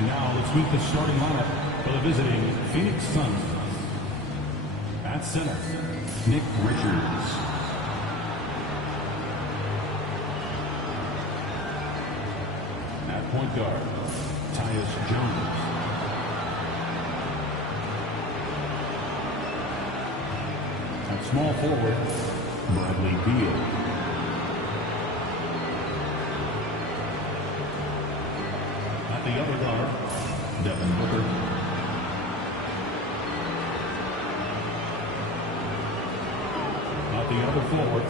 And now let's meet the starting lineup for the visiting Phoenix Suns. At center, Nick Richards. At point guard, Tyus Jones. At small forward, Bradley Beal. At the other guard, Devin Booker. At the other forward,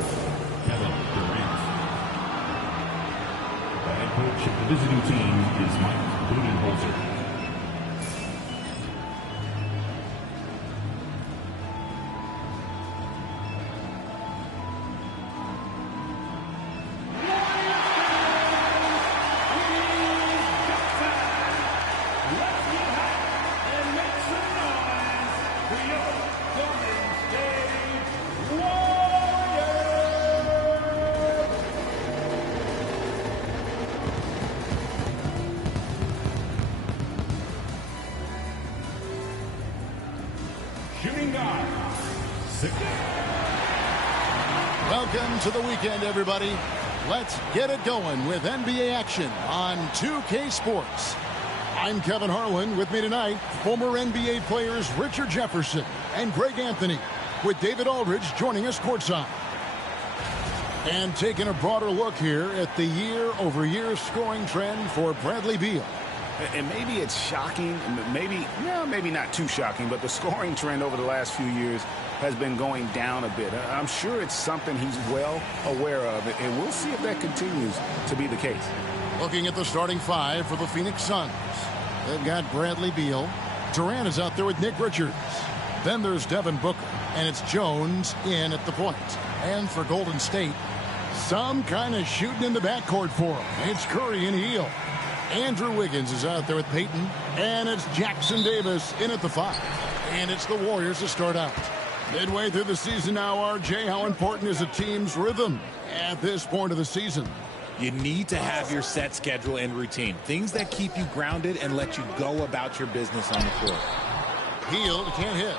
Kevin Durant. The head coach of the visiting team is Mike Budenholzer. Shooting guard, 6. Welcome to the weekend, everybody. Let's get it going with NBA action on 2K Sports. I'm Kevin Harlan. With me tonight, former NBA players Richard Jefferson and Greg Anthony, with David Aldridge joining us courtside. And taking a broader look here at the year-over-year scoring trend for Bradley Beal. And maybe it's shocking, maybe not too shocking, but the scoring trend over the last few years has been going down a bit. I'm sure it's something he's well aware of, and we'll see if that continues to be the case. Looking at the starting five for the Phoenix Suns. They've got Bradley Beal. Durant is out there with Nick Richards. Then there's Devin Booker, and it's Jones in at the point. And for Golden State, some kind of shooting in the backcourt for him. It's Curry and Hill. Andrew Wiggins is out there with Peyton, and it's Jackson Davis in at the 5. And it's the Warriors to start out. Midway through the season now, RJ, how important is a team's rhythm at this point of the season? You need to have your set schedule and routine. Things that keep you grounded and let you go about your business on the court. Hill can't hit.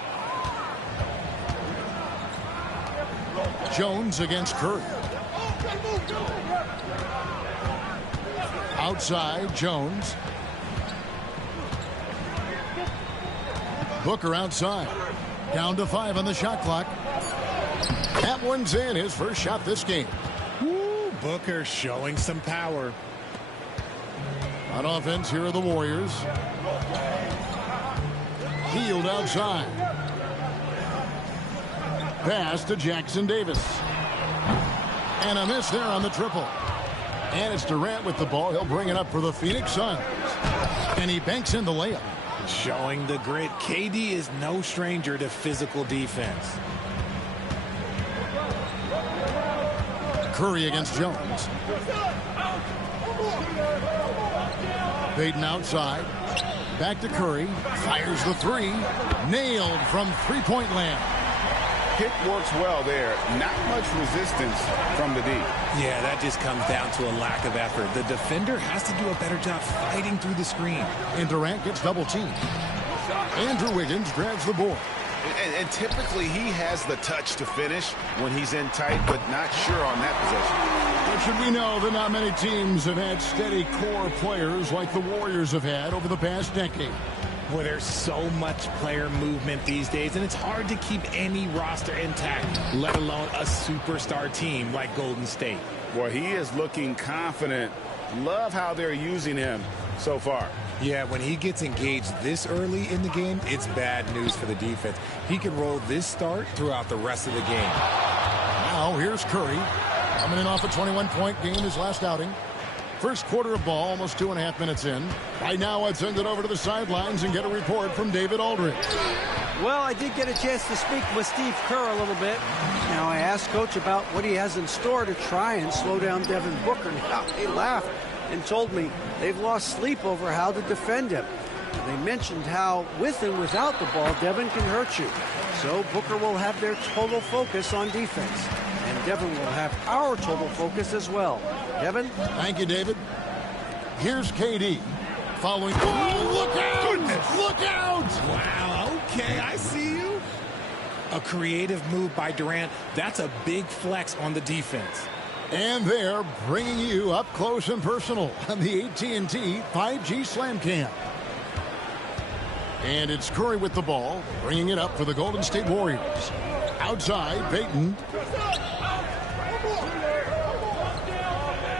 Jones against Curry. Outside, Jones. Booker outside. Down to 5 on the shot clock. That one's in, his first shot this game. Woo, Booker showing some power. On offense, here are the Warriors. Healed outside. Pass to Jackson Davis. And a miss there on the triple. And it's Durant with the ball. He'll bring it up for the Phoenix Suns. And he banks in the layup. Showing the grit. KD is no stranger to physical defense. Curry against Jones. Peyton outside. Back to Curry. Fires the 3. Nailed from three-point land. Pick works well there. Not much resistance from the D. Yeah, that just comes down to a lack of effort. The defender has to do a better job fighting through the screen. And Durant gets double-teamed. Andrew Wiggins grabs the board. And typically he has the touch to finish when he's in tight, but not sure on that possession. But should we know that not many teams have had steady core players like the Warriors have had over the past decade? Boy, there's so much player movement these days, and it's hard to keep any roster intact, let alone a superstar team like Golden State. Boy, he is looking confident. Love how they're using him so far. Yeah, when he gets engaged this early in the game, it's bad news for the defense. He can roll this start throughout the rest of the game. Now, here's Curry. Coming in off a 21-point game his last outing. First quarter of ball, almost 2.5 minutes in. Right now, I'd send it over to the sidelines and get a report from David Aldridge. Well, I did get a chance to speak with Steve Kerr a little bit. Now, I asked Coach about what he has in store to try and slow down Devin Booker. Now, he laughed and told me they've lost sleep over how to defend him. They mentioned how, with and without the ball, Devin can hurt you. So Booker will have their total focus on defense. And Devin will have our total focus as well. Devin? Thank you, David. Here's KD. Following. Oh, look out! Goodness. Look out! Wow, okay, I see you. A creative move by Durant. That's a big flex on the defense. And they're bringing you up close and personal on the AT&T 5G Slam Cam. And it's Curry with the ball, bringing it up for the Golden State Warriors. Outside, Payton.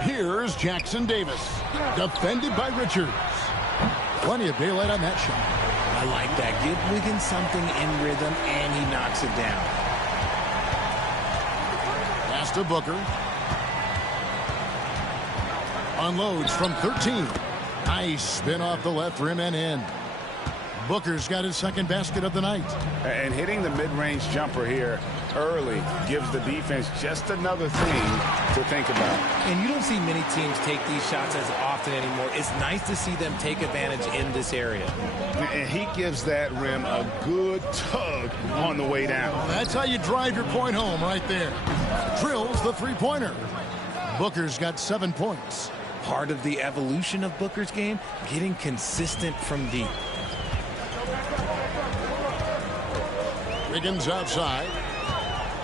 Here's Jackson Davis, defended by Richards. Plenty of daylight on that shot. I like that. Give Wiggins something in rhythm, and he knocks it down. Pass to Booker. Unloads from 13. Nice spin off the left rim and in. Booker's got his second basket of the night. And hitting the mid-range jumper here early gives the defense just another thing to think about. And you don't see many teams take these shots as often anymore. It's nice to see them take advantage in this area. And he gives that rim a good tug on the way down. Well, that's how you drive your point home right there. Drills the three-pointer. Booker's got 7 points. Part of the evolution of Booker's game, getting consistent from deep. Wiggins outside.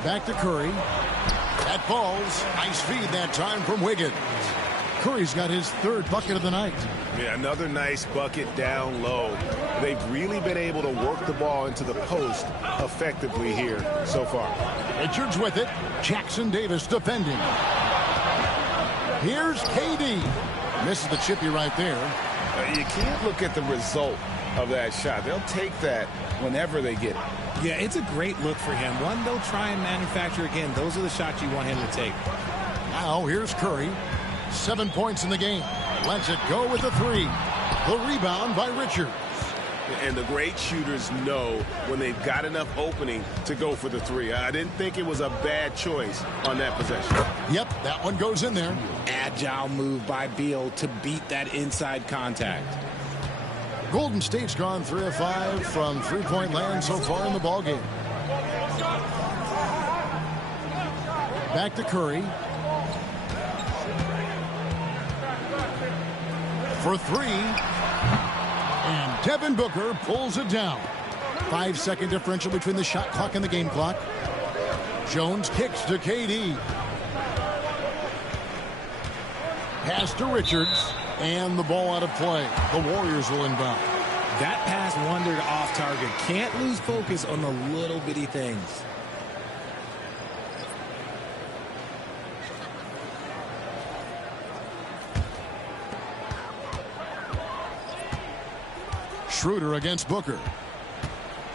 Back to Curry. That falls. Nice feed that time from Wiggins. Curry's got his third bucket of the night. Yeah, another nice bucket down low. They've really been able to work the ball into the post effectively here so far. Richards with it. Jackson Davis defending. Here's KD. Misses the chippy right there. You can't look at the result of that shot. They'll take that whenever they get it. Yeah, it's a great look for him. One they'll try and manufacture again. Those are the shots you want him to take. Now here's Curry. 7 points in the game. Lets it go with the three. The rebound by Richards. And the great shooters know when they've got enough opening to go for the three. I didn't think it was a bad choice on that possession. Yep, that one goes in there. Agile move by Beal to beat that inside contact. Golden State's gone 3 of 5 from three-point land so far in the ballgame. Back to Curry. For three. And Devin Booker pulls it down. 5-second differential between the shot clock and the game clock. Jones kicks to KD. Pass to Richards. And the ball out of play. The Warriors will inbound. That pass wandered off target. Can't lose focus on the little bitty things. Schroeder against Booker.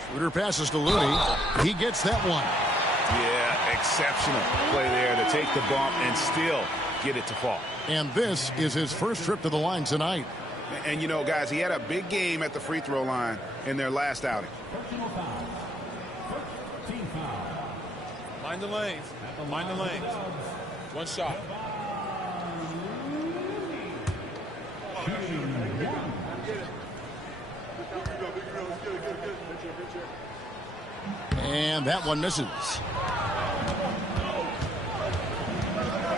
Schroeder passes to Looney. He gets that one. Yeah, exceptional play there to take the bump and still get it to fall. And this is his first trip to the line tonight. And, you know, guys, he had a big game at the free throw line in their last outing. Mind the lanes. Mind the lanes. One shot. And that one misses.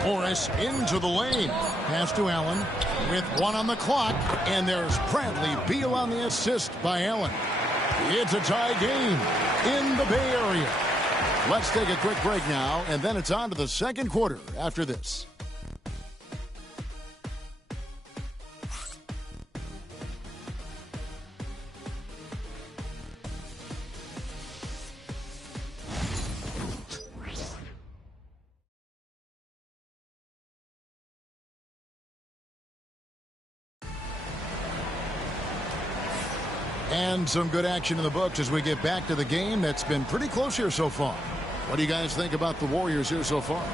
Morris into the lane. Pass to Allen with 1 on the clock. And there's Bradley Beal on the assist by Allen. It's a tie game in the Bay Area. Let's take a quick break now, and then it's on to the second quarter after this. And some good action in the books as we get back to the game that's been pretty close here so far. What do you guys think about the Warriors here so far?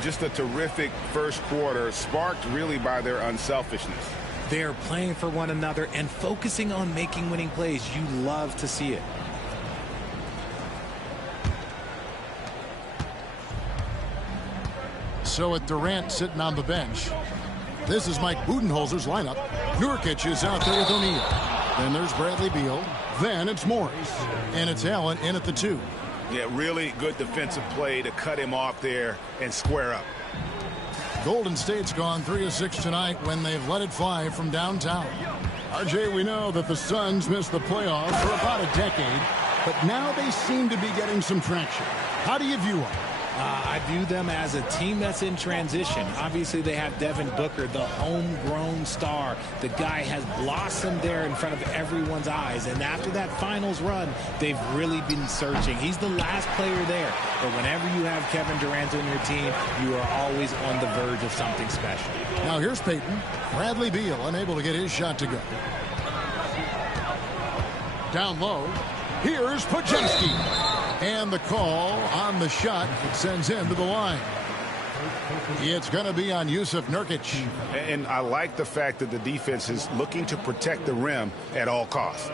Just a terrific first quarter, sparked really by their unselfishness. They're playing for one another and focusing on making winning plays. You love to see it. So with Durant sitting on the bench, this is Mike Budenholzer's lineup. Nurkic is out there with O'Neal. Then there's Bradley Beal. Then it's Morris. And it's Allen in at the 2. Yeah, really good defensive play to cut him off there and square up. Golden State's gone 3 of 6 tonight when they've let it fly from downtown. RJ, we know that the Suns missed the playoffs for about a decade, but now they seem to be getting some traction. How do you view them? I view them as a team that's in transition. Obviously, they have Devin Booker, the homegrown star. The guy has blossomed there in front of everyone's eyes. And after that finals run, they've really been searching. He's the last player there. But whenever you have Kevin Durant on your team, you are always on the verge of something special. Now here's Peyton. Bradley Beal unable to get his shot to go. Down low. Here's Podziemski. And the call on the shot sends him to the line. It's going to be on Jusuf Nurkic. And I like the fact that the defense is looking to protect the rim at all costs.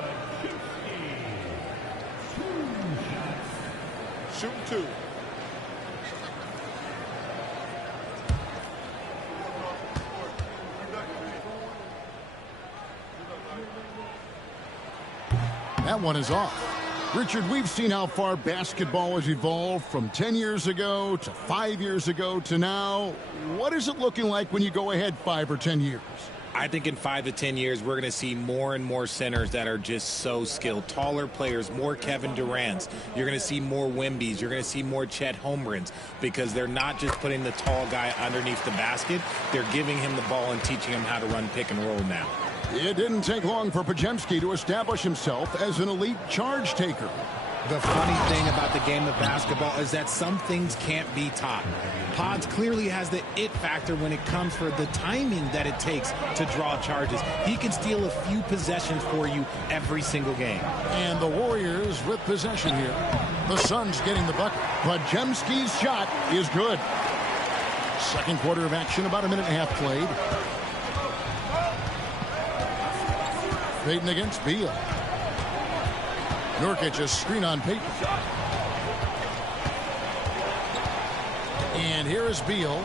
Shoot 2. That one is off. Richard, we've seen how far basketball has evolved from 10 years ago to 5 years ago to now. What is it looking like when you go ahead 5 or 10 years? I think in 5 to 10 years, we're going to see more and more centers that are just so skilled. Taller players, more Kevin Durant's. You're going to see more Wembys. You're going to see more Chet Holmgrens because they're not just putting the tall guy underneath the basket. They're giving him the ball and teaching him how to run pick and roll now. It didn't take long for Podziemski to establish himself as an elite charge taker. The funny thing about the game of basketball is that some things can't be taught. Pods clearly has the it factor when it comes for the timing that it takes to draw charges. He can steal a few possessions for you every single game. And the Warriors with possession here. The Suns getting the bucket. Podziemski's shot is good. Second quarter of action, about a minute and a half played. Peyton against Beal. Nurkic a screen on Peyton. And here is Beal,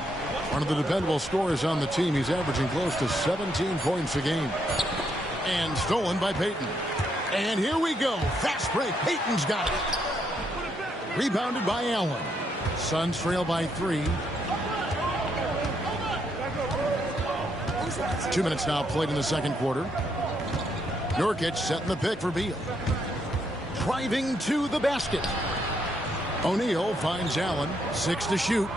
one of the dependable scorers on the team. He's averaging close to 17 points a game. And stolen by Peyton. And here we go. Fast break. Peyton's got it. Rebounded by Allen. Suns trail by 3. 2 minutes now played in the second quarter. Nurkic setting the pick for Beal. Driving to the basket. O'Neal finds Allen. 6 to shoot.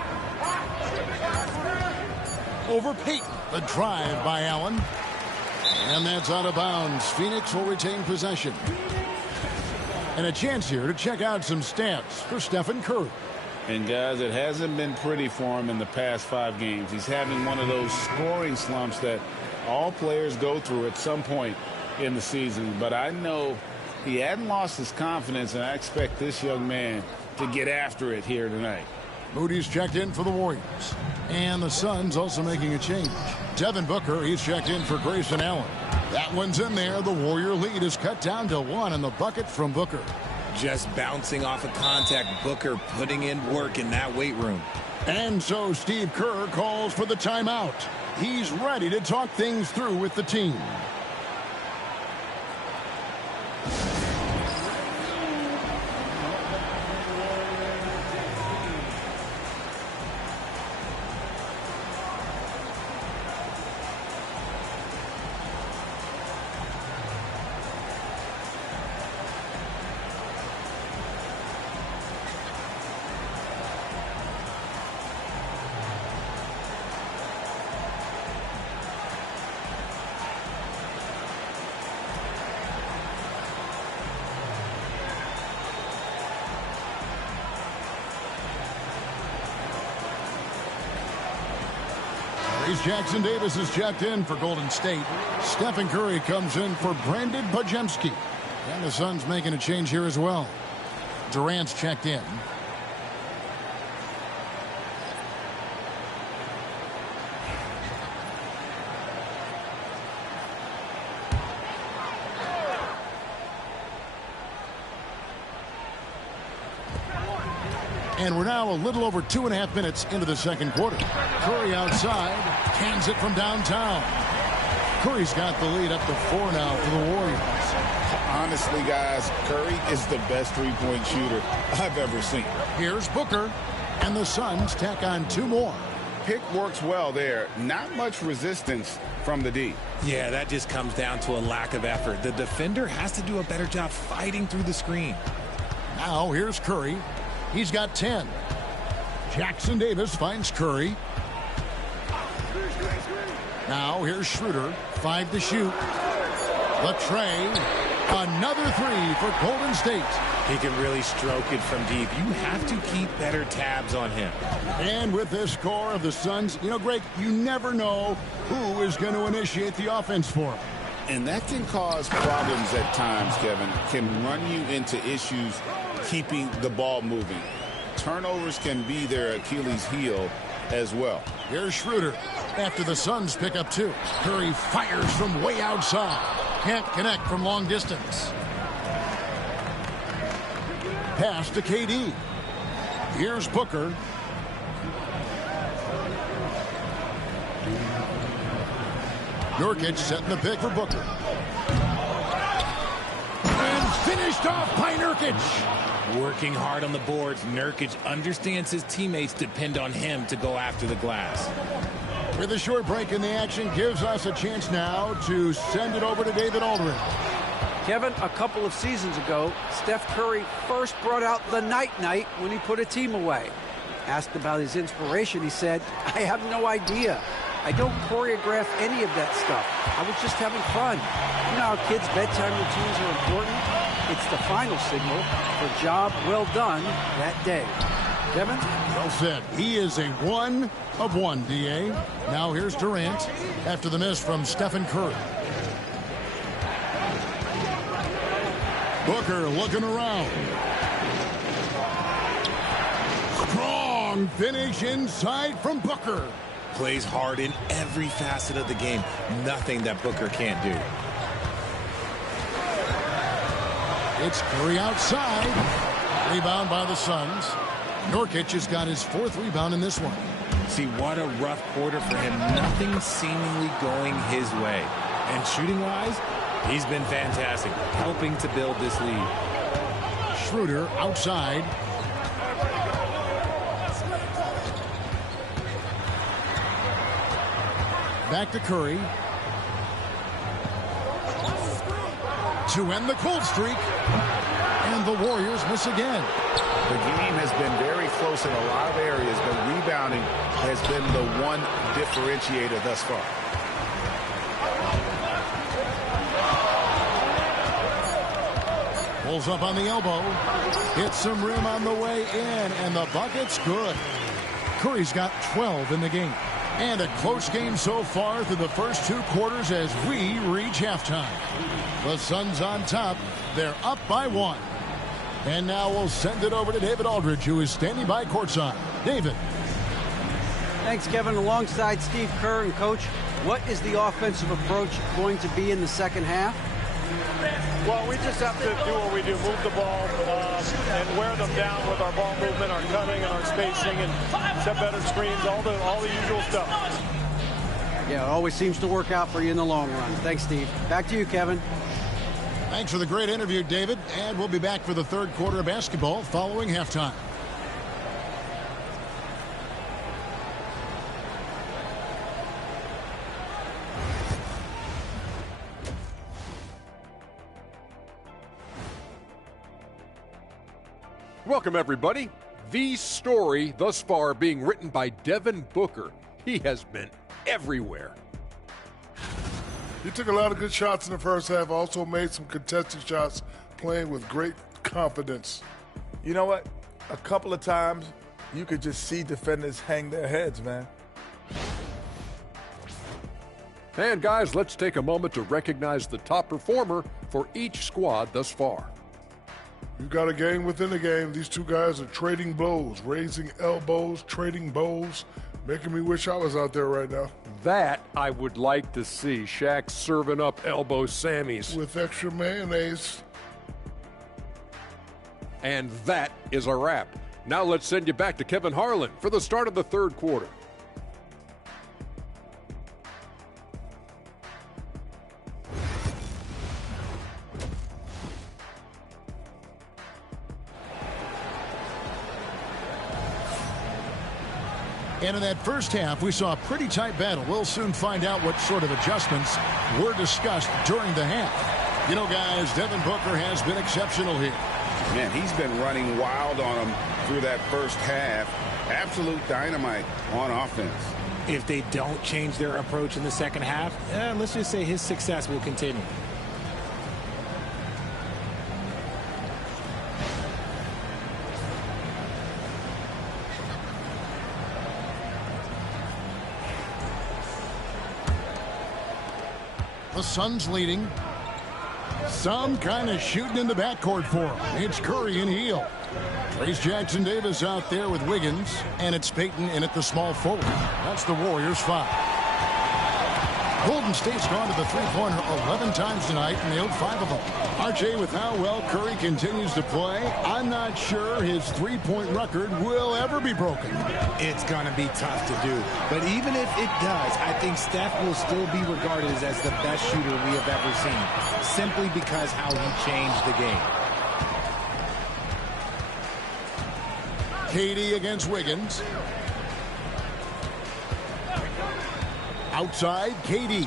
Over Peyton. The drive by Allen. And that's out of bounds. Phoenix will retain possession. And a chance here to check out some stats for Stephen Curry. And guys, it hasn't been pretty for him in the past 5 games. He's having one of those scoring slumps that all players go through at some point in the season. But I know he hadn't lost his confidence, and I expect this young man to get after it here tonight. Moody's checked in for the Warriors. And the Suns also making a change. Devin Booker, he's checked in for Grayson Allen. That one's in there. The Warrior lead is cut down to 1 in the bucket from Booker. Just bouncing off of contact, Booker putting in work in that weight room. And so Steve Kerr calls for the timeout. He's ready to talk things through with the team. Jackson Davis is checked in for Golden State. Stephen Curry comes in for Brandon Podziemski. And the Suns making a change here as well. Durant's checked in. And we're now a little over 2.5 minutes into the second quarter. Curry outside, cans it from downtown. Curry's got the lead up to 4 now for the Warriors. Honestly, guys, Curry is the best three-point shooter I've ever seen. Here's Booker, and the Suns tack on 2 more. pick works well there. Not much resistance from the D. Yeah, that just comes down to a lack of effort. The defender has to do a better job fighting through the screen. Now here's Curry. He's got 10. Jackson Davis finds Curry. Now here's Schroeder. 5 to shoot. Latre. Another 3 for Golden State. He can really stroke it from deep. You have to keep better tabs on him. And with this score of the Suns, you know, Greg, you never know who is going to initiate the offense for him. And that can cause problems at times, Kevin. Can run you into issues keeping the ball moving. Turnovers can be their Achilles heel as well. Here's Schroeder after the Suns pick up 2. Curry fires from way outside. Can't connect from long distance. Pass to KD. Here's Booker. Nurkic setting the pick for Booker. And finished off by Nurkic. Working hard on the boards, Nurkic understands his teammates depend on him to go after the glass. With a short break in the action, gives us a chance now to send it over to David Aldridge. Kevin, a couple of seasons ago, Steph Curry first brought out the night-night when he put a team away. Asked about his inspiration, he said, "I have no idea. I don't choreograph any of that stuff. I was just having fun." You know how kids' bedtime routines are important? It's the final signal for job well done that day. Kevin? Well said. He is a 1 of 1, D.A. Now here's Durant after the miss from Stephen Curry. Booker looking around. Strong finish inside from Booker. Plays hard in every facet of the game. Nothing that Booker can't do. It's Curry outside. Rebound by the Suns. Nurkic has got his 4th rebound in this one. See, what a rough quarter for him. Nothing seemingly going his way. And shooting-wise, he's been fantastic, helping to build this lead. Schroeder outside. Back to Curry. To end the cold streak. And the Warriors miss again. The game has been very close in a lot of areas, but rebounding has been the one differentiator thus far. Pulls up on the elbow. Hits some rim on the way in, and the bucket's good. Curry's got 12 in the game. And a close game so far through the first 2 quarters as we reach halftime. The Suns on top. They're up by 1. And now we'll send it over to David Aldridge, who is standing by courtside. David. Thanks, Kevin. Alongside Steve Kerr and Coach, what is the offensive approach going to be in the second half? Well, we just have to do what we do, move the ball and wear them down with our ball movement, our cutting, and our spacing, and set better screens, all the usual stuff. Yeah, it always seems to work out for you in the long run. Thanks, Steve. Back to you, Kevin. Thanks for the great interview, David. And we'll be back for the 3rd quarter of basketball following halftime. Welcome, everybody. The story thus far being written by Devin Booker. He has been everywhere. He took a lot of good shots in the first half, also made some contested shots, playing with great confidence. You know what? A couple of times, you could just see defenders hang their heads, man. And guys, let's take a moment to recognize the top performer for each squad thus far. You've got a game within a game. These two guys are trading blows, raising elbows, trading bows, making me wish I was out there right now. That I would like to see. Shaq serving up elbow Sammys. With extra mayonnaise. And that is a wrap. Now let's send you back to Kevin Harlan for the start of the 3rd quarter. And in that first half, we saw a pretty tight battle. We'll soon find out what sort of adjustments were discussed during the half. You know, guys, Devin Booker has been exceptional here. Man, he's been running wild on them through that first half. Absolute dynamite on offense. If they don't change their approach in the second half, let's just say his success will continue. The Suns leading. Some kind of shooting in the backcourt for him. It's Curry and Heel. Trace Jackson Davis out there with Wiggins. And it's Payton in at the small forward. That's the Warriors 5. Golden State's gone to the three-pointer 11 times tonight and nailed 5 of them. RJ, with how well Curry continues to play, I'm not sure his three-point record will ever be broken. It's going to be tough to do. But even if it does, I think Steph will still be regarded as the best shooter we have ever seen, simply because how he changed the game. KD against Wiggins. Outside, KD.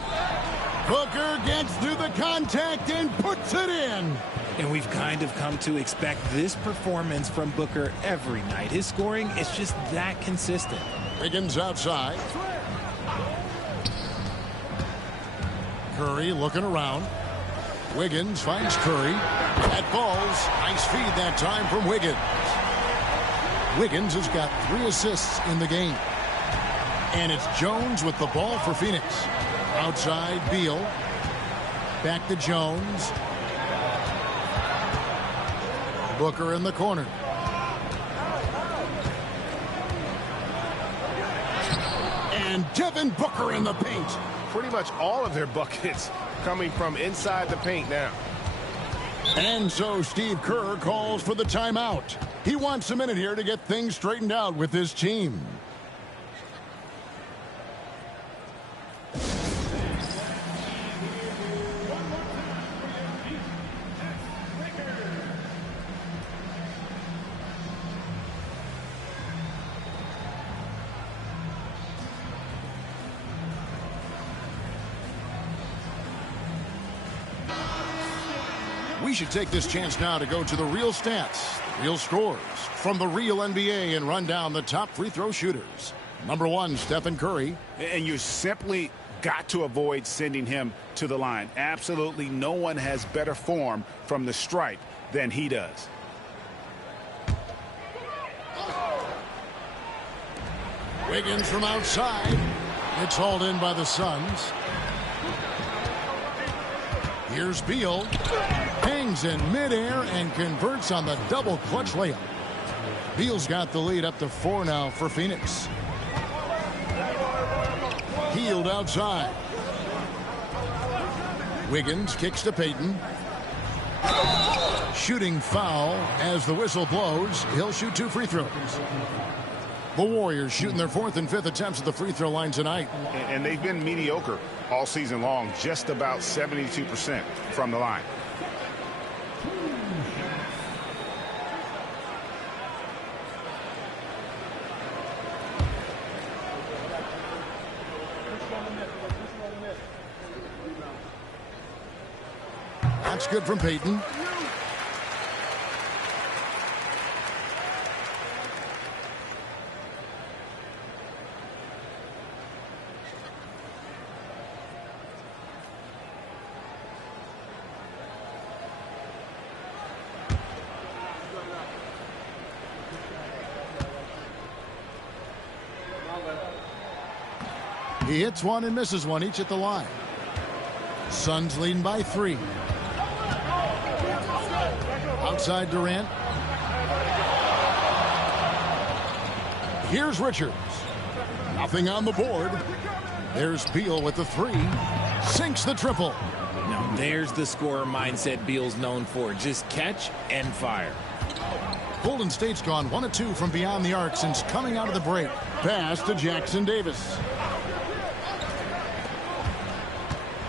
Booker gets through the contact and puts it in. And we've kind of come to expect this performance from Booker every night. His scoring is just that consistent. Wiggins outside. Curry looking around. Wiggins finds Curry. That falls. Nice feed that time from Wiggins. Wiggins has got 3 assists in the game. And it's Jones with the ball for Phoenix. Outside, Beal. Back to Jones. Booker in the corner. And Devin Booker in the paint. Pretty much all of their buckets coming from inside the paint now. And so Steve Kerr calls for the timeout. He wants a minute here to get things straightened out with his team. We should take this chance now to go to the real stats, the real scores from the real NBA and run down the top free throw shooters. Number 1, Stephen Curry. And you simply got to avoid sending him to the line. Absolutely no one has better form from the stripe than he does. Wiggins from outside. It's hauled in by the Suns. Here's Beal. Hangs in midair and converts on the double clutch layup. Beal's got the lead up to 4 now for Phoenix. Healed outside. Wiggins kicks to Payton. Shooting foul as the whistle blows. He'll shoot 2 free throws. The Warriors shooting their 4th and 5th attempts at the free throw line tonight. And they've been mediocre all season long, just about 72% from the line. That's good from Payton. He hits one and misses one, each at the line. Suns leading by 3. Outside Durant. Here's Richards. Nothing on the board. There's Beal with the 3. Sinks the triple. Now there's the scorer mindset Beal's known for. Just catch and fire. Golden State's gone 1 of 2 from beyond the arc since coming out of the break. Pass to Jackson Davis.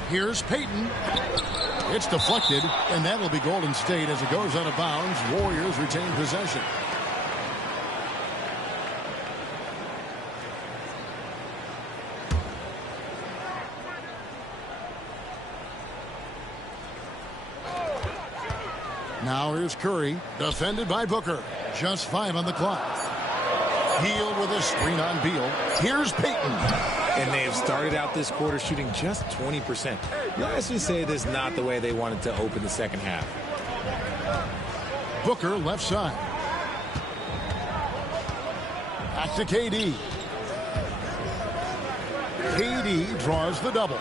Here's Payton. It's deflected, and that'll be Golden State as it goes out of bounds. Warriors retain possession. Now here's Curry, defended by Booker. Just 5 on the clock. Beal with a screen on Beal. Here's Payton. And they have started out this quarter shooting just 20%. Let's just say this is not the way they wanted to open the second half. Booker left side. Back to KD. KD draws the double.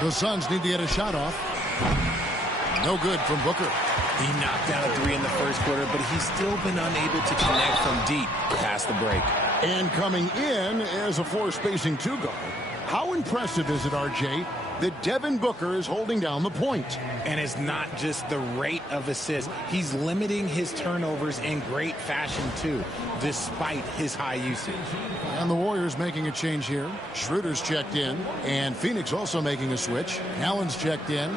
The Suns need to get a shot off. No good from Booker. He knocked down a 3 in the first quarter, but he's still been unable to connect from deep past the break. And coming in as a floor-spacing 2 guard. How impressive is it, RJ, that Devin Booker is holding down the point? And it's not just the rate of assists. He's limiting his turnovers in great fashion, too, despite his high usage. And the Warriors making a change here. Schroeder's checked in, and Phoenix also making a switch. Allen's checked in.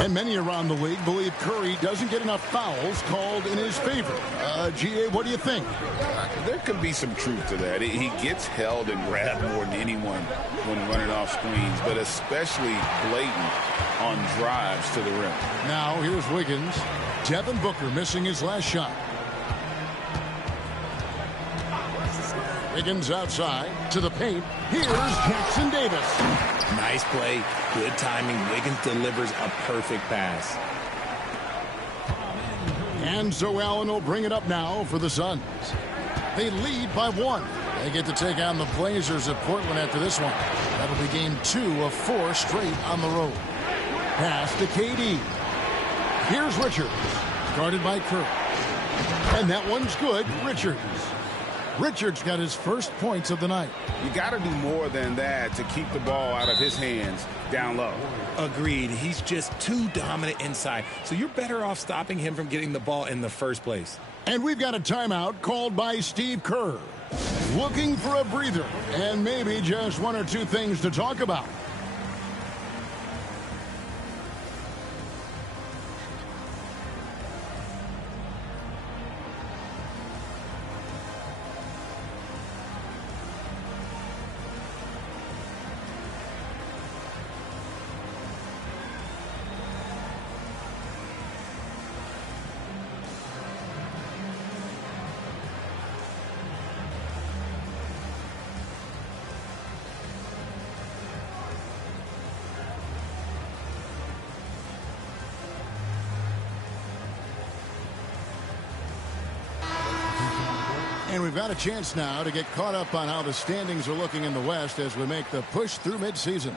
And many around the league believe Curry doesn't get enough fouls called in his favor. GA, what do you think? There could be some truth to that. He gets held and grabbed more than anyone when running off screens, but especially blatant on drives to the rim. Now here's Wiggins. Devin Booker missing his last shot. Wiggins outside to the paint. Here's Jackson Davis. Nice play. Good timing. Wiggins delivers a perfect pass. And so Allen will bring it up now for the Suns. They lead by 1. They get to take on the Blazers at Portland after this one. That'll be game 2 of 4 straight on the road. Pass to KD. Here's Richards. Guarded by Curry. And that one's good. Richards got his first points of the night. You got to do more than that to keep the ball out of his hands down low. Agreed. He's just too dominant inside. So you're better off stopping him from getting the ball in the first place. And we've got a timeout called by Steve Kerr. Looking for a breather and maybe just 1 or 2 things to talk about. And we've got a chance now to get caught up on how the standings are looking in the West as we make the push through midseason.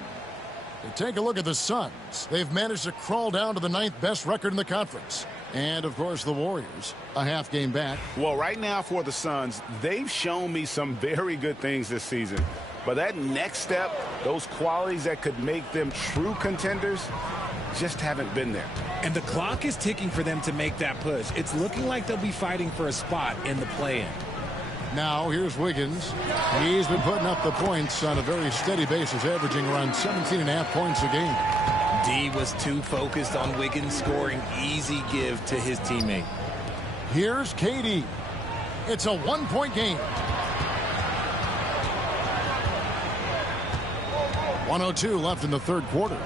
To take a look at the Suns, they've managed to crawl down to the 9th best record in the conference. And, of course, the Warriors, a half game back. Well, right now for the Suns, they've shown me some very good things this season. But that next step, those qualities that could make them true contenders, just haven't been there. And the clock is ticking for them to make that push. It's looking like they'll be fighting for a spot in the play-in. Now here's Wiggins. He's been putting up the points on a very steady basis, averaging around 17.5 points a game. D was too focused on Wiggins scoring. Easy give to his teammate. Here's KD. It's a 1-point game. 1:02 left in the third quarter.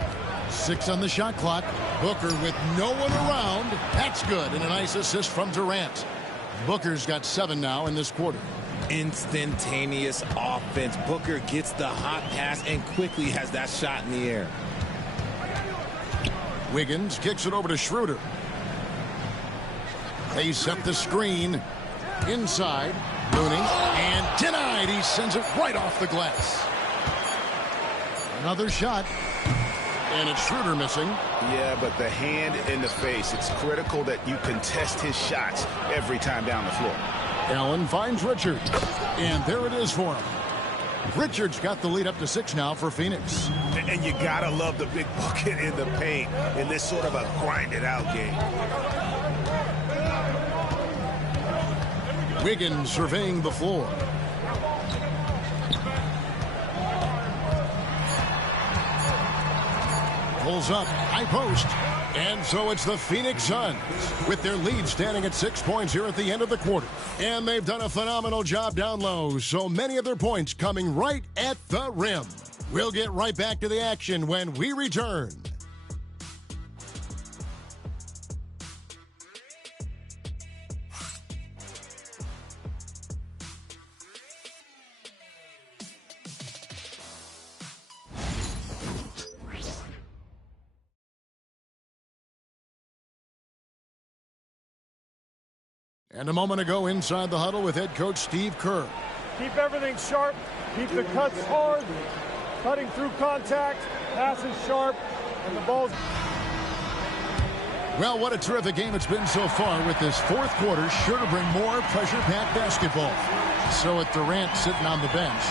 6 on the shot clock. Booker with no one around. That's good. And a nice assist from Durant. Booker's got 7 now in this quarter. Instantaneous offense. Booker gets the hot pass and quickly has that shot in the air. Wiggins kicks it over to Schroeder. They set the screen inside. Looney, and denied. He sends it right off the glass. Another shot. And it's Schroeder missing. Yeah, but the hand in the face. It's critical that you contest his shots every time down the floor. Allen finds Richards. And there it is for him. Richards got the lead up to 6 now for Phoenix. And you gotta love the big bucket in the paint in this sort of a grinded-out game. Wiggins surveying the floor. Pulls up, high post. And so it's the Phoenix Suns with their lead standing at 6 points here at the end of the quarter. And they've done a phenomenal job down low, so many of their points coming right at the rim. We'll get right back to the action when we return. And a moment ago inside the huddle with head coach Steve Kerr. Keep everything sharp. Keep the cuts hard. Cutting through contact. Passes sharp. And the ball's... Well, what a terrific game it's been so far, with this fourth quarter sure to bring more pressure-packed basketball. So with Durant sitting on the bench,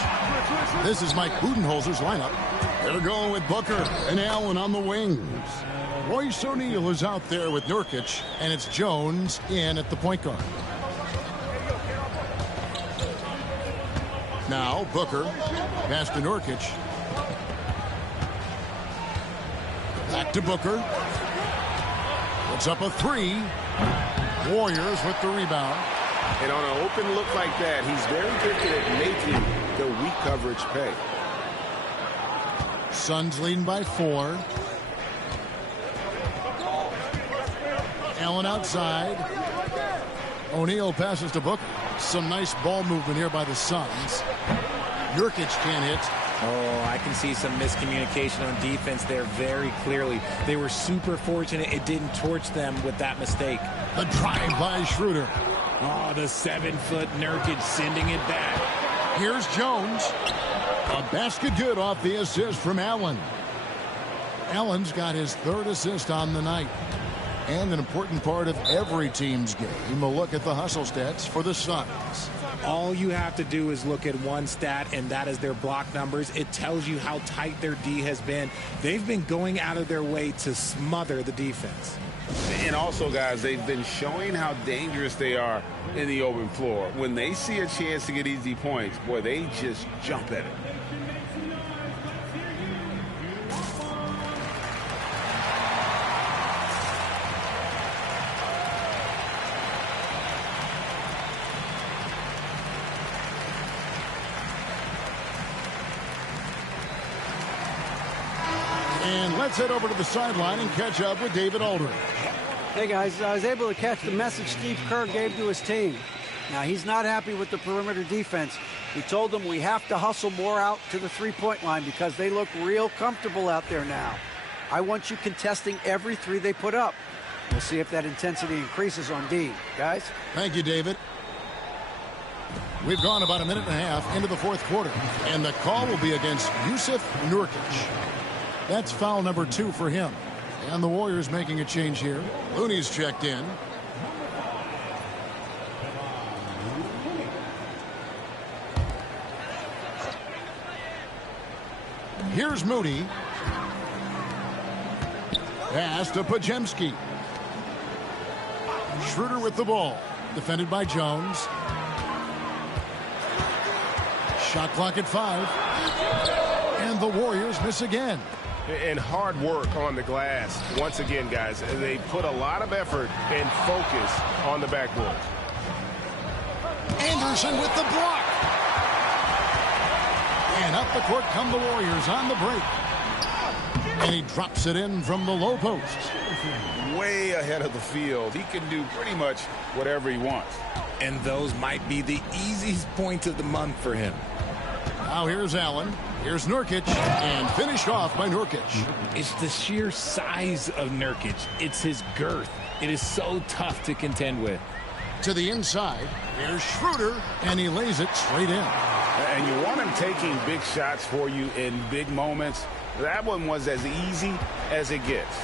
this is Mike Budenholzer's lineup. They're going with Booker and Allen on the wings. Royce O'Neal is out there with Nurkic, and it's Jones in at the point guard. Now Booker, pass to Nurkic. Back to Booker. Puts up a three. Warriors with the rebound. And on an open look like that, he's very gifted at making the weak coverage pay. Suns leading by 4. Allen outside. O'Neal passes to Booker. Some nice ball movement here by the Suns. Nurkic can't hit. Oh, I can see some miscommunication on defense there very clearly. They were super fortunate it didn't torch them with that mistake. The drive by Schroeder. Oh, the 7-foot Nurkic sending it back. Here's Jones. A basket good off the assist from Allen. Allen's got his 3rd assist on the night. And an important part of every team's game, a look at the hustle stats for the Suns. All you have to do is look at one stat, and that is their block numbers. It tells you how tight their D has been. They've been going out of their way to smother the defense. And also, guys, they've been showing how dangerous they are in the open floor. When they see a chance to get easy points, boy, they just jump at it. And let's head over to the sideline and catch up with David Aldridge. Hey, guys, I was able to catch the message Steve Kerr gave to his team. Now, he's not happy with the perimeter defense. He told them we have to hustle more out to the three-point line because they look real comfortable out there now. I want you contesting every three they put up. We'll see if that intensity increases on D. Guys? Thank you, David. We've gone about a minute and a half into the fourth quarter, and the call will be against Jusuf Nurkic. That's foul number 2 for him. And the Warriors making a change here. Looney's checked in. Here's Moody. Pass to Pajemski. Schroeder with the ball. Defended by Jones. Shot clock at 5. And the Warriors miss again. And hard work on the glass. Once again, guys, they put a lot of effort and focus on the backboard. Anderson with the block. And up the court come the Warriors on the break. And he drops it in from the low post. Way ahead of the field. He can do pretty much whatever he wants. And those might be the easiest points of the month for him. Now here's Allen. Here's Nurkic, and finished off by Nurkic. It's the sheer size of Nurkic. It's his girth. It is so tough to contend with. To the inside, here's Schroeder, and he lays it straight in. And you want him taking big shots for you in big moments. That one was as easy as it gets.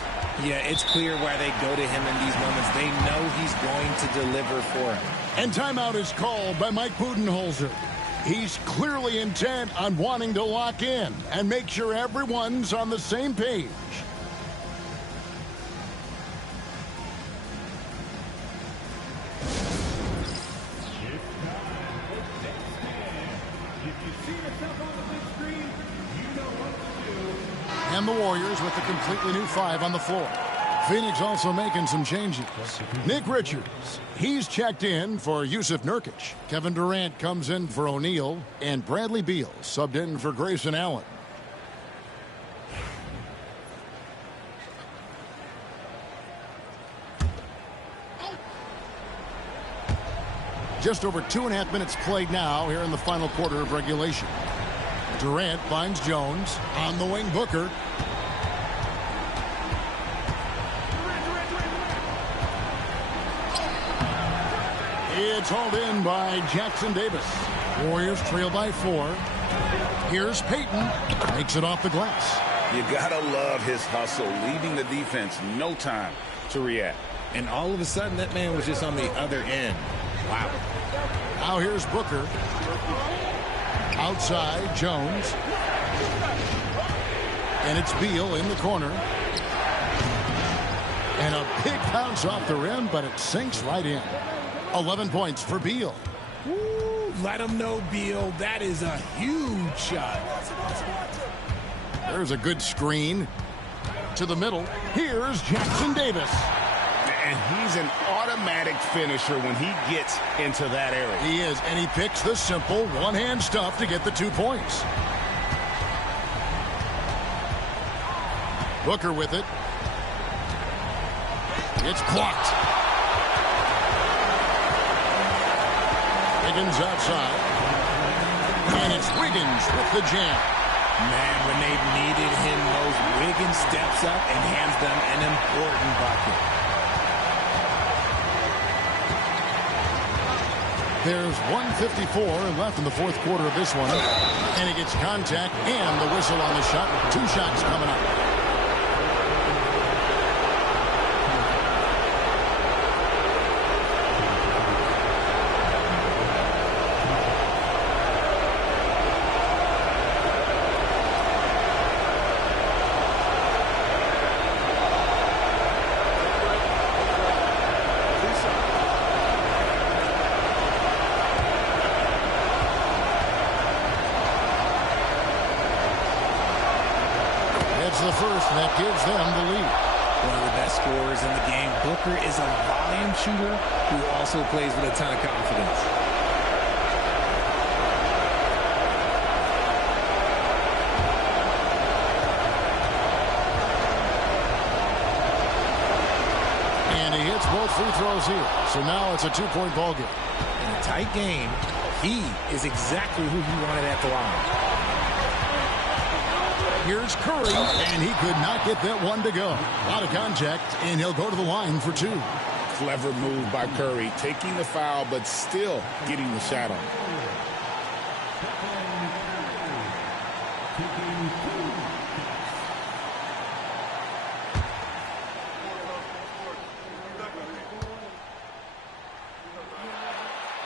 Yeah, it's clear why they go to him in these moments. They know he's going to deliver for him. And timeout is called by Mike Budenholzer. He's clearly intent on wanting to lock in and make sure everyone's on the same page. And the Warriors with a completely new 5 on the floor. Phoenix also making some changes. Nick Richards, he's checked in for Yusuf Nurkic. Kevin Durant comes in for O'Neal. And Bradley Beal subbed in for Grayson Allen. Just over 2.5 minutes played now here in the final quarter of regulation. Durant finds Jones. On the wing, Booker. It's hauled in by Jackson Davis. Warriors trail by 4. Here's Payton. Makes it off the glass. You gotta love his hustle, leaving the defense no time to react. And all of a sudden, that man was just on the other end. Wow. Now here's Booker. Outside, Jones. And it's Beal in the corner. And a big bounce off the rim, but it sinks right in. 11 points for Beal. Ooh, let him know, Beal. That is a huge shot. There's a good screen. To the middle. Here's Jackson Davis. And he's an automatic finisher when he gets into that area. He is, and he picks the simple one-hand stuff to get the 2 points. Booker with it. It's blocked. Wiggins outside. And it's Wiggins with the jam. Man, when they needed him most, Wiggins steps up and hands them an important bucket. There's 1:54 left in the fourth quarter of this one. And he gets contact and the whistle on the shot. 2 shots coming up. The first, and that gives them the lead. One of the best scorers in the game. Booker is a volume shooter who also plays with a ton of confidence. And he hits both free throws here. So now it's a 2-point ball game. In a tight game, he is exactly who he wanted at the line. Here's Curry, and he could not get that one to go. Out of contact, and he'll go to the line for 2. Clever move by Curry, taking the foul, but still getting the shot on.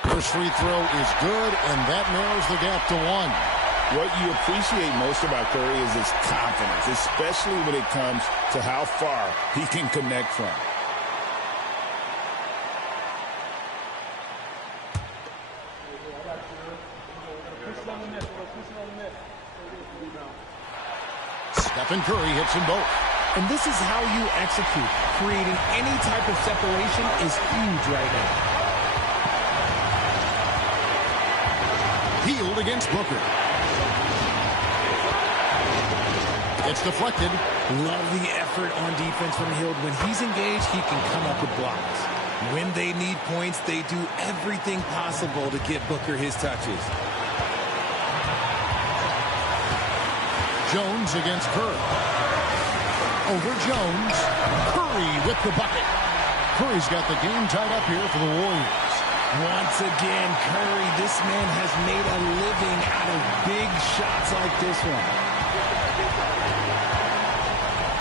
First free throw is good, and that narrows the gap to 1. What you appreciate most about Curry is his confidence, especially when it comes to how far he can connect from. Stephen Curry hits them both. And this is how you execute. Creating any type of separation is huge right now. Healed against Booker. It's deflected. Love the effort on defense from Hield. When he's engaged, he can come up with blocks. When they need points, they do everything possible to get Booker his touches. Jones against Curry. Over Jones. Curry with the bucket. Curry's got the game tied up here for the Warriors. Once again, Curry, this man has made a living out of big shots like this one.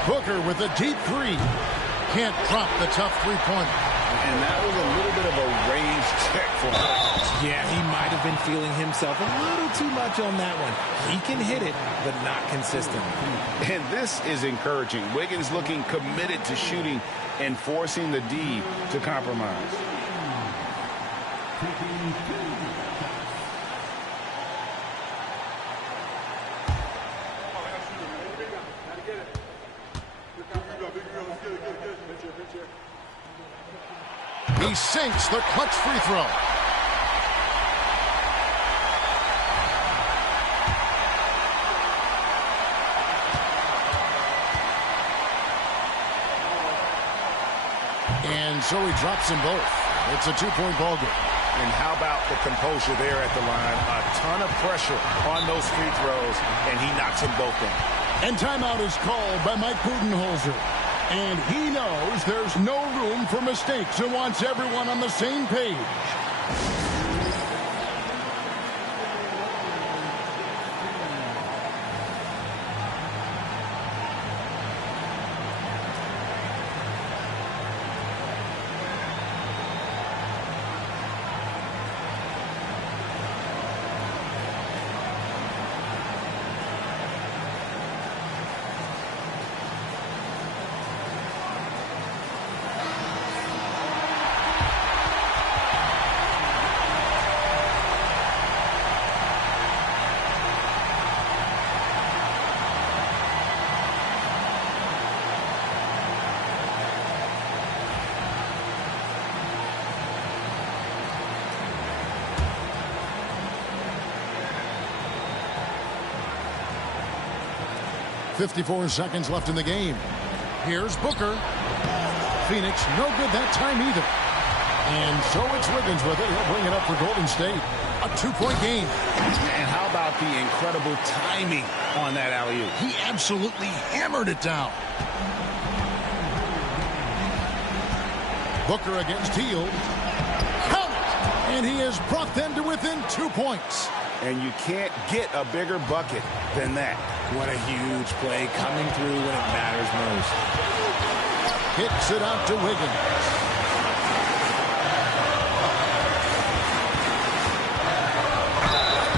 Booker with a deep 3. Can't drop the tough three-pointer. And that was a little bit of a range check for him. Yeah, he might have been feeling himself a little too much on that one. He can hit it, but not consistently. And this is encouraging. Wiggins looking committed to shooting and forcing the D to compromise. He sinks the clutch free throw. And so he drops them both. It's a two-point ball game. And how about the composure there at the line? A ton of pressure on those free throws, and he knocks them both in. And timeout is called by Mike Budenholzer. And he knows there's no room for mistakes and wants everyone on the same page. .54 seconds left in the game. Here's Booker. Phoenix, no good that time either. And so it's Wiggins with it. He'll bring it up for Golden State. A two-point game. And how about the incredible timing on that alley-oop? He absolutely hammered it down. Booker against Hield. Count it! And he has brought them to within 2 points. And you can't get a bigger bucket than that. What a huge play coming through when it matters most. Kicks it out to Wiggins.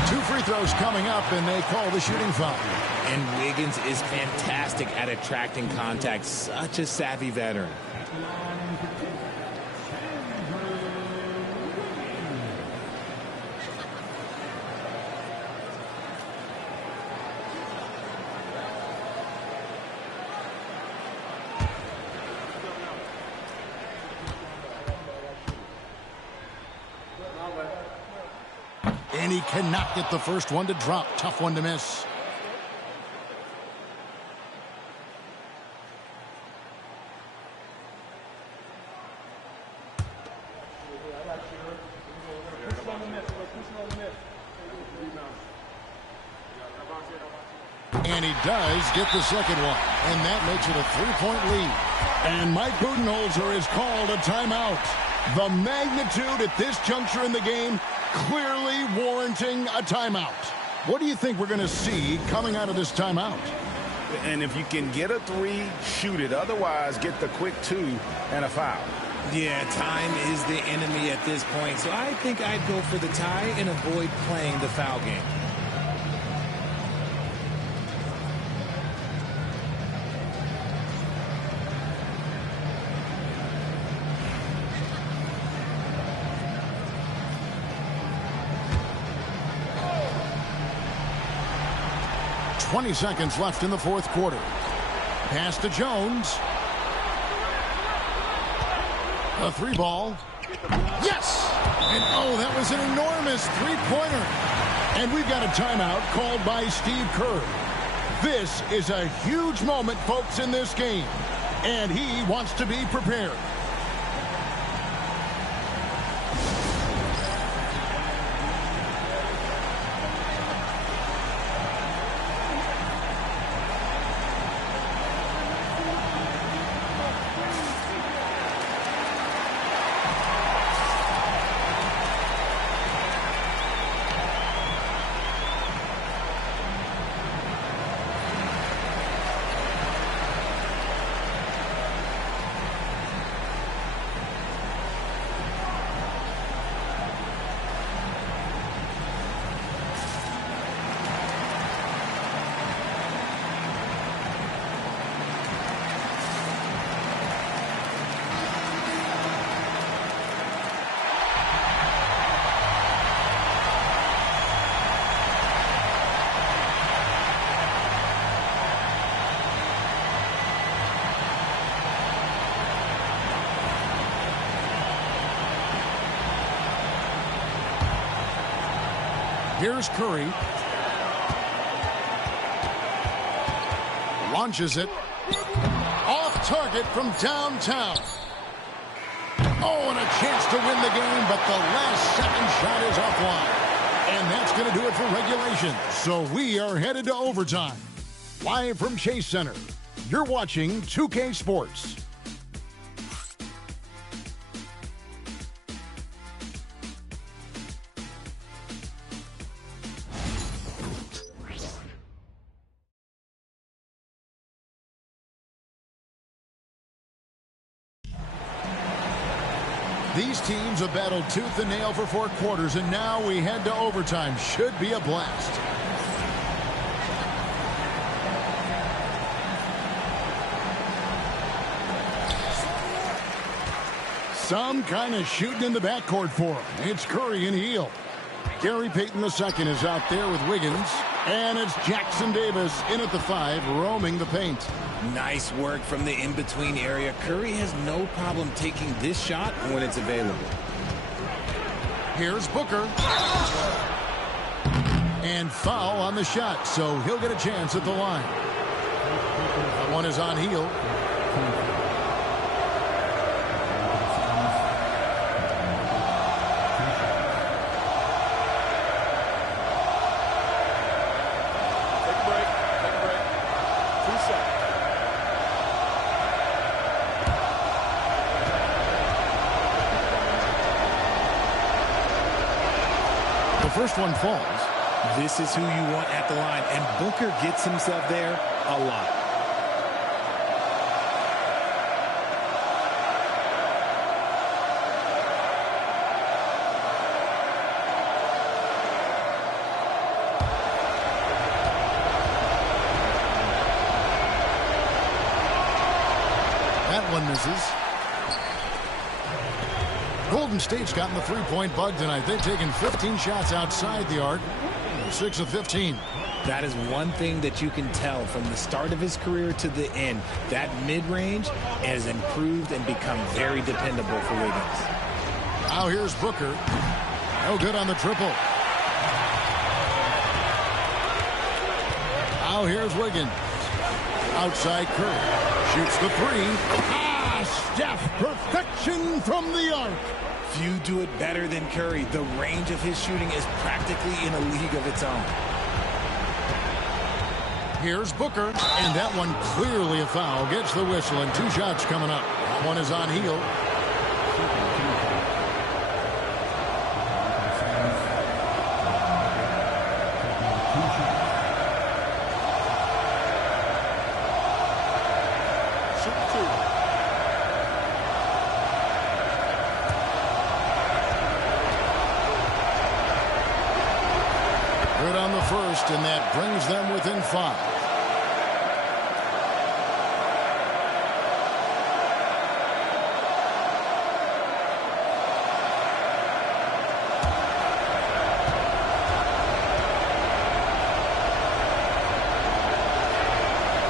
Two free throws coming up, and they call the shooting foul. And Wiggins is fantastic at attracting contact. Such a savvy veteran. And he cannot get the first one to drop. Tough one to miss. And he does get the second one. And that makes it a three-point lead. And Mike Budenholzer has called a timeout. The magnitude at this juncture in the game clearly warranting a timeout. What do you think we're going to see coming out of this timeout? And if you can get a three, shoot it. Otherwise, get the quick two and a foul. Yeah, time is the enemy at this point. So I think I'd go for the tie and avoid playing the foul game. .20 seconds left in the fourth quarter. Pass to Jones. A three ball. Yes! And oh, that was an enormous three-pointer. And we've got a timeout called by Steve Kerr. This is a huge moment, folks, in this game. And he wants to be prepared. Here's Curry. Launches it. Off target from downtown. Oh, and a chance to win the game, but the last second shot is offline. And that's going to do it for regulation. So we are headed to overtime. Live from Chase Center, you're watching 2K Sports. These teams have battled tooth and nail for 4 quarters, and now we head to overtime. Should be a blast. Some kind of shooting in the backcourt for him. It's Curry and Heel. Gary Payton II is out there with Wiggins. And it's Jackson Davis in at the 5, roaming the paint. Nice work from the in-between area. Curry has no problem taking this shot when it's available. Here's Booker. And foul on the shot, so he'll get a chance at the line. That one is on Heel. First one falls. This is who you want at the line, and Booker gets himself there a lot. That one misses. Golden State's gotten the three-point bug tonight. They've taken 15 shots outside the arc. 6 of 15. That is one thing that you can tell from the start of his career to the end. That mid-range has improved and become very dependable for Wiggins. Now here's Booker. No good on the triple. Now here's Wiggins. Outside Curry. Shoots the 3. Steph, perfection from the arc. Few do it better than Curry. The range of his shooting is practically in a league of its own. Here's Booker, and that one clearly a foul. Gets the whistle, and 2 shots coming up. One is on Heel. Good on the first, and that brings them within 5.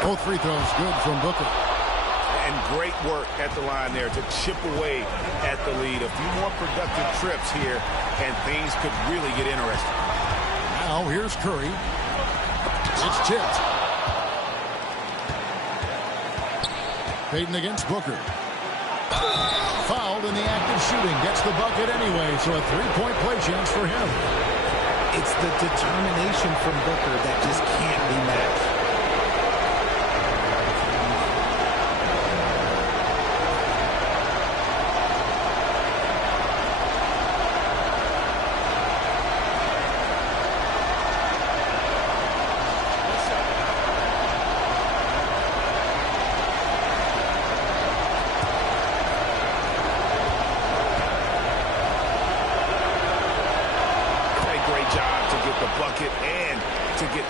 Both free throws good from Booker. And great work at the line there to chip away at the lead. A few more productive trips here, and things could really get interesting. Now here's Curry. It's tipped. Payton against Booker. Fouled in the act of shooting. Gets the bucket anyway, so a 3-point play chance for him. It's the determination from Booker that just can't be matched.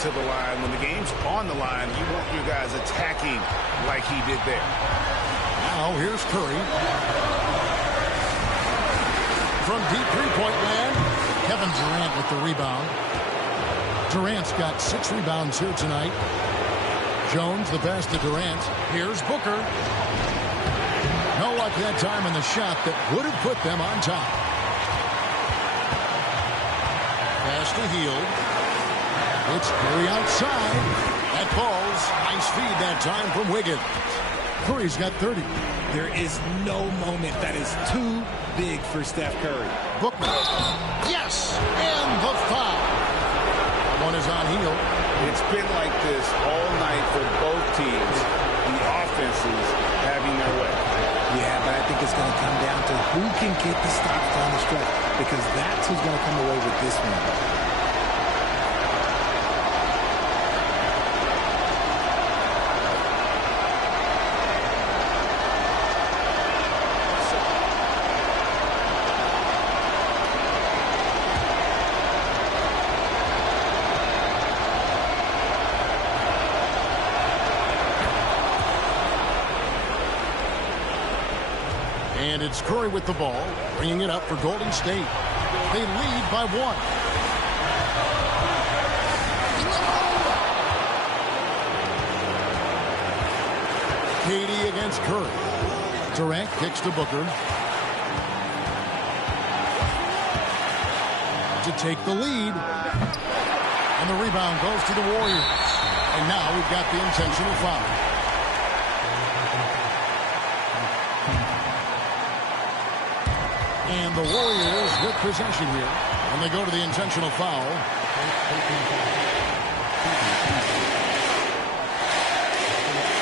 To the line. When the game's on the line, you want your guys attacking like he did there. Now here's Curry. From deep three-point land, Kevin Durant with the rebound. Durant's got 6 rebounds here tonight. Jones the pass to Durant. Here's Booker. No luck that time on the shot that would have put them on top. Pass to Hield. It's Curry outside. That falls. Nice feed that time from Wiggins. Curry's got 30. There is no moment that is too big for Steph Curry. Booker. Yes! And the foul. One is on Hield. It's been like this all night for both teams. The offenses having their way. Yeah, but I think it's going to come down to who can get the stops down the stretch, because that's who's going to come away with this one. And it's Curry with the ball, bringing it up for Golden State. They lead by 1. KD against Curry. Durant kicks to Booker. To take the lead. And the rebound goes to the Warriors. And now we've got the intentional foul. And the Warriors with possession here. And they go to the intentional foul.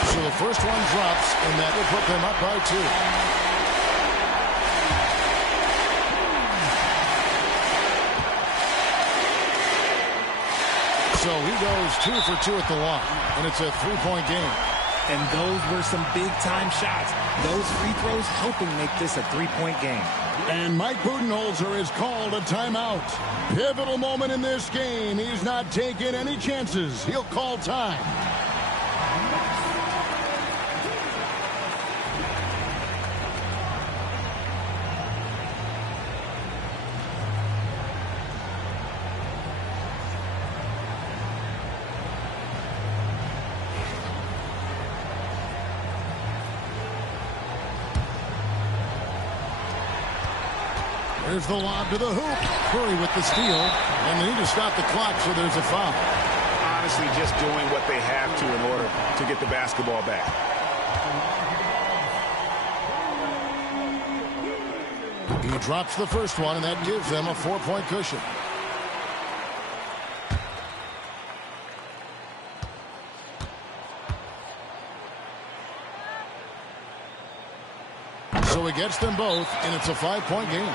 So the first one drops, and that will put them up by 2. So he goes 2 for 2 at the line, and it's a 3-point game. And those were some big-time shots. Those free throws helping make this a 3-point game. And Mike Budenholzer has called a timeout. Pivotal moment in this game. He's not taking any chances. He'll call time. There's the lob to the hoop. Curry with the steal. And they need to stop the clock, so there's a foul. Honestly, just doing what they have to in order to get the basketball back. He drops the first one, and that gives them a 4-point cushion. So he gets them both, and it's a 5-point game.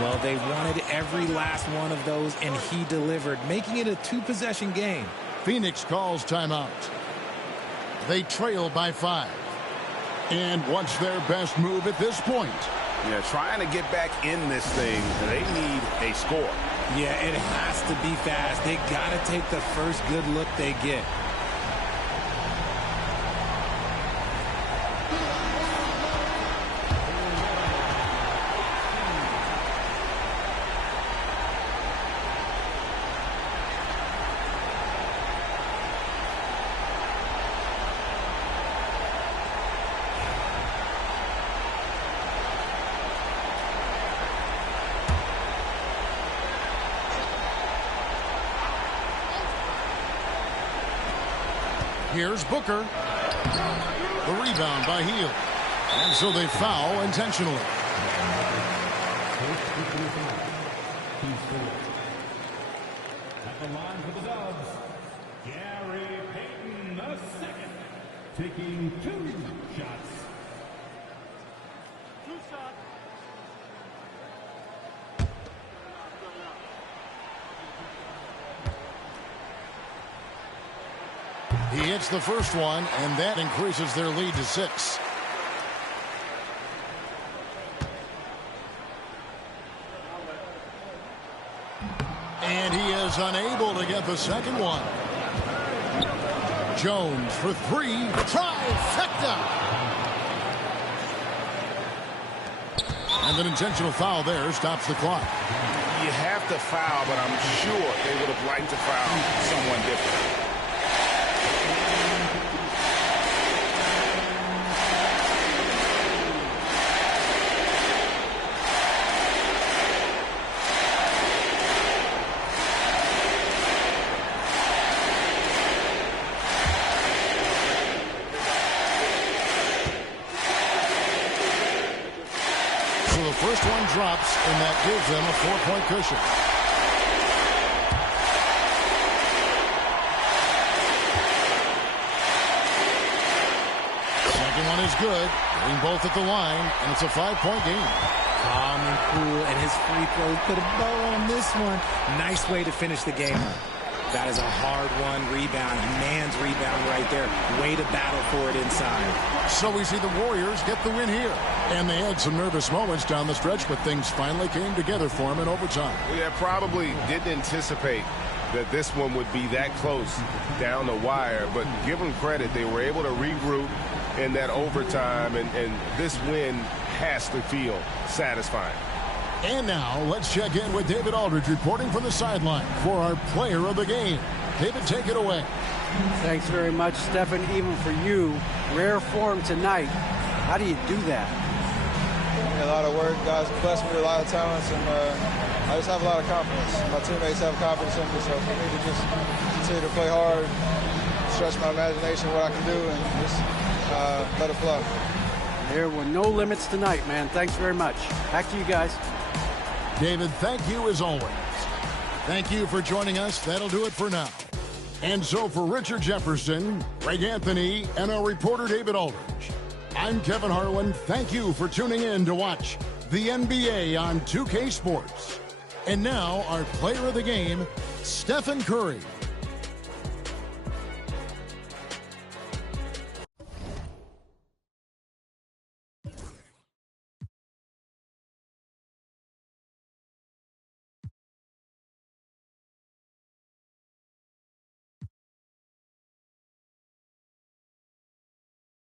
Well, they wanted every last one of those, and he delivered, making it a 2-possession game. Phoenix calls timeout. They trail by 5. And what's their best move at this point? Yeah, trying to get back in this thing, they need a score. Yeah, it has to be fast. They got to take the first good look they get. Here's Booker. The rebound by Hield. And so they foul intentionally. At the line for the Dubs, Gary Payton II, taking 2 shots. 2 shots. He hits the first one, and that increases their lead to 6. And he is unable to get the second one. Jones for 3. Trifecta! And an intentional foul there stops the clock. You have to foul, but I'm sure they would have liked to foul someone different. first one drops, and that gives them a 4-point cushion. Second one is good. Getting both at the line, and it's a 5-point game. Calm and cool, and his free throw put a bow on this one. Nice way to finish the game. That is a hard-won rebound. Man's rebound right there. Way to battle for it inside. So we see the Warriors get the win here. And they had some nervous moments down the stretch, but things finally came together for them in overtime. Yeah, probably didn't anticipate that this one would be that close down the wire. But give them credit. They were able to regroup in that overtime, and this win has to feel satisfying. And now let's check in with David Aldridge reporting from the sideline for our player of the game. David, take it away. Thanks very much, Stephen. Even for you, rare form tonight. How do you do that? A lot of work. Guys blessed me with a lot of talents, and I just have a lot of confidence. My teammates have confidence in me, so for me to just continue to play hard, stretch my imagination, what I can do, and just let it flow. There were no limits tonight, man. Thanks very much. Back to you guys. David, thank you as always. Thank you for joining us. That'll do it for now. And so for Richard Jefferson, Greg Anthony, and our reporter David Aldridge, I'm Kevin Harlan. Thank you for tuning in to watch the NBA on 2K Sports. And now our player of the game, Stephen Curry.